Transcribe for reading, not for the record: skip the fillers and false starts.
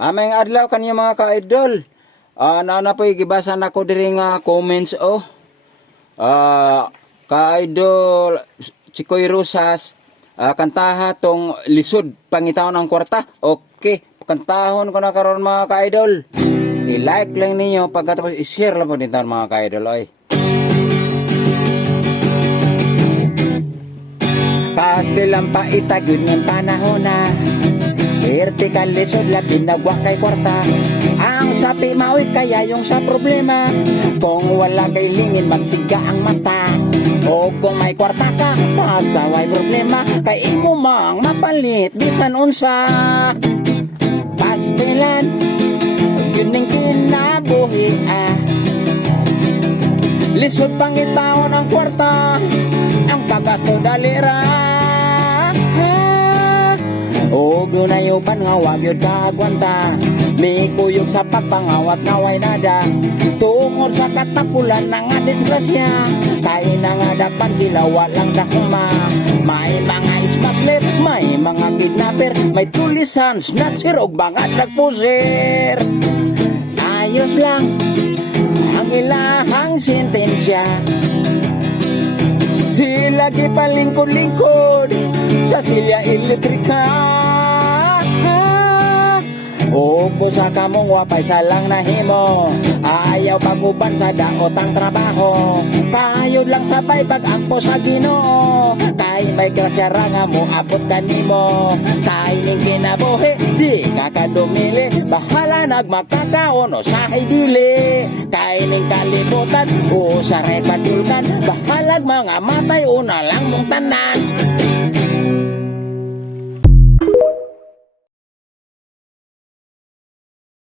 Aming adlaw kanyo mga ka-idol. Na po gibasa na ko diri nga comments ka-idol Chikoy Rosas, kantaha tong lisod pangitawon ang kwarta. Okay, kantahon ko na karon mga ka-idol. I-like lang ninyo pagkatapos i-share lang po dito mga ka-idol oy. Pastilang paitagid ng panahon na vertical lisod labi nagwa kay kwarta. Ang sapi maoy kaya yung sa problema. Kung wala kay lingin magsiga ang mata. O kung may kwarta ka magkaway problema. Kay imo mang mapalit bisan unsa. Pastilan yun ang kinabuhi lisod pangitahon ang kwarta. Ang pagasto dalira og dunayupan nga wag yun kaagwanta. May kuyog sa pagpangawat nga way nada. Tungod sa katapulan na nga disgrasya. Kaya na nga dakpan sila walang dakuma. May mga smuggler, may mga kidnapper, may tulisan, snatcher og bangad nagpusir. Ayos lang ang ilahang sentensya. Sila gipalingkod-lingkod sa silya elektrika. O busa ka mong wapay sa lang nahimo. Ayaw paguban sa daot ang trabaho. Kayod lang sabay pag-ampo sa Ginoo. Kay may grasya ra nga mo abot kanimo. Kay ning kinabuhi di kakadumili. Bahala nagmakakaon o sa dili. Kay ning kalibutan o sa repadulkan. Bahalag mga matay o na lang mong tanan.